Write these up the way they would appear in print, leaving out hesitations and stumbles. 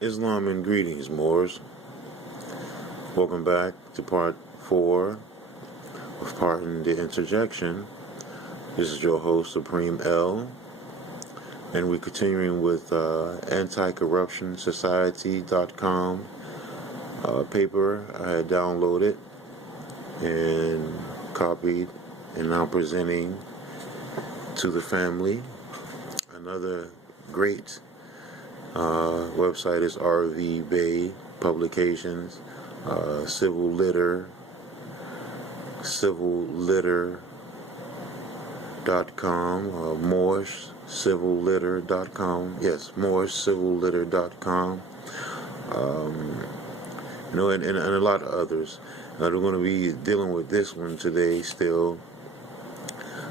Islam and greetings, Moors. Welcome back to part 4 of Pardon the Interjection. This is your host, Supreme L, and we're continuing with anticorruptionsociety.com paper I had downloaded and copied and now presenting to the family. Another great website is RV Bay Publications, civillitter.com, morsecivillitter.com. Yes, morsecivillitter.com. And a lot of others. We're going to be dealing with this one today still.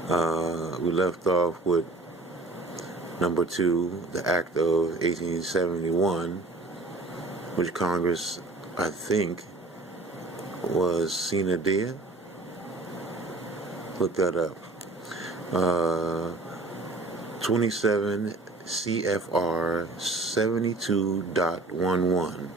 We left off with number 2, the Act of 1871, which Congress, I think, was sine die. Look that up. 27 CFR 72.11.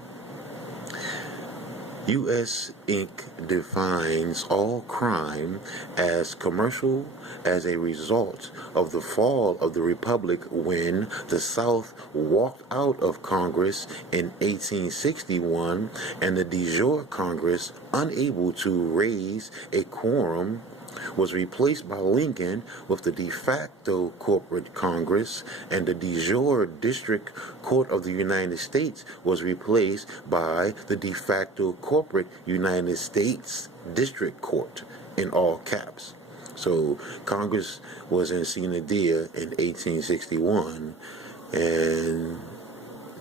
U.S. Inc. defines all crime as commercial as a result of the fall of the Republic when the South walked out of Congress in 1861 and the de jure Congress, unable to raise a quorum, was replaced by Lincoln with the de facto corporate Congress, and the de jure District Court of the United States was replaced by the de facto corporate United States District Court, in all caps. So Congress was in sine die in 1861, and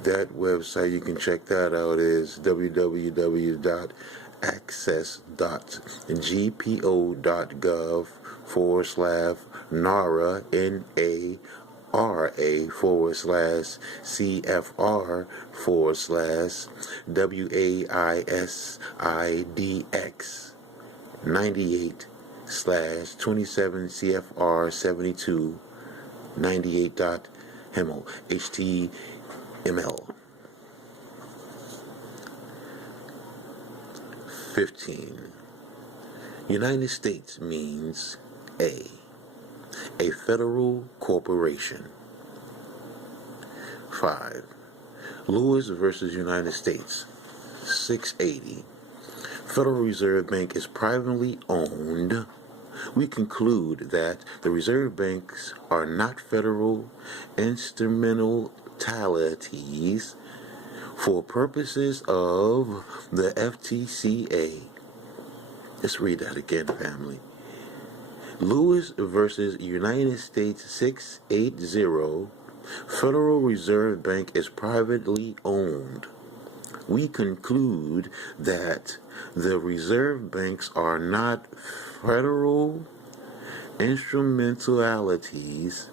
that website, you can check that out, is www.access.gpo.gov/NARA, NARA//CFR/WAISIDX 98/27 CFR 72 98.HTML. 15. United States means A federal corporation. 5. Lewis versus United States, 680. Federal Reserve Bank is privately owned. We conclude that the reserve banks are not federal instrumentalities for purposes of the FTCA. Let's read that again, family. Lewis versus United States, 680. Federal Reserve Bank is privately owned. We conclude that the reserve banks are not federal instrumentalities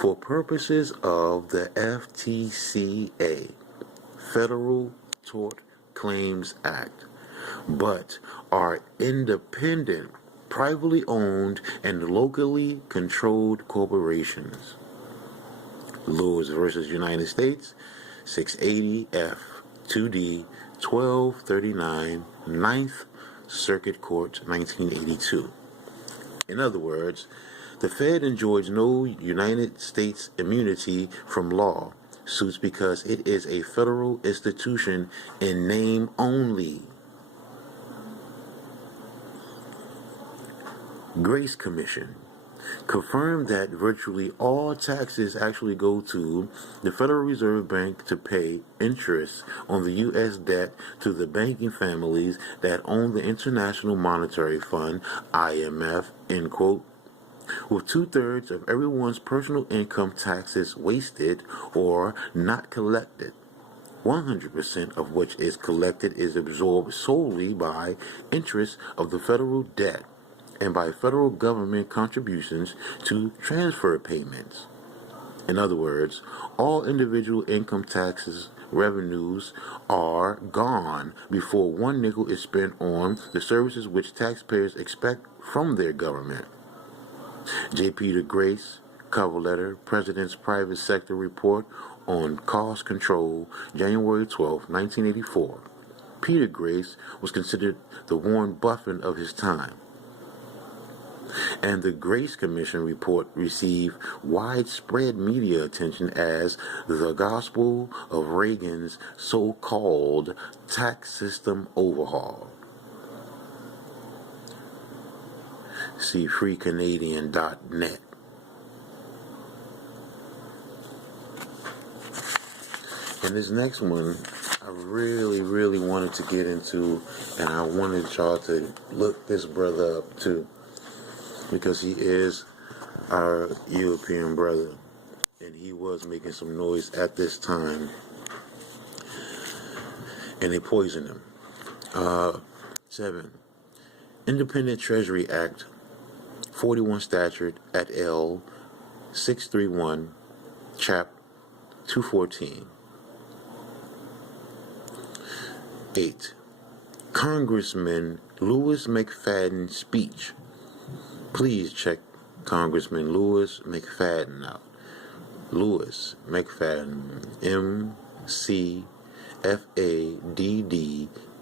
for purposes of the FTCA, Federal Tort Claims Act, but are independent, privately owned, and locally controlled corporations. Lewis versus United States, 680 F 2D 1239, 9th Circuit Court, 1982. In other words, the Fed enjoys no United States immunity from law suits because it is a federal institution in name only. Grace Commission confirmed that virtually all taxes actually go to the Federal Reserve Bank to pay interest on the U.S. debt to the banking families that own the International Monetary Fund, IMF, end quote, with 2/3 of everyone's personal income taxes wasted or not collected. 100% of which is collected is absorbed solely by interest of the federal debt and by federal government contributions to transfer payments. In other words, all individual income taxes revenues are gone before one nickel is spent on the services which taxpayers expect from their government. J. Peter Grace, cover letter, President's Private Sector Report on Cost Control, January 12, 1984. Peter Grace was considered the Warren Buffett of his time, and the Grace Commission report received widespread media attention as the gospel of Reagan's so-called tax system overhaul. See freecanadian.net. And this next one, I really wanted to get into, and I wanted y'all to look this brother up too, because he is our European brother, and he was making some noise at this time, and they poisoned him. 7. Independent Treasury Act 41 Statute at L 631, Chap 214. 8. Congressman Louis McFadden's speech. Please check Congressman Louis McFadden out. Louis McFadden, McFadden.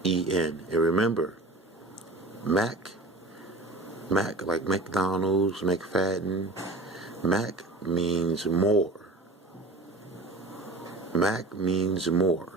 And remember, Mac like McDonald's, McFadden. Mac means more. Mac means more.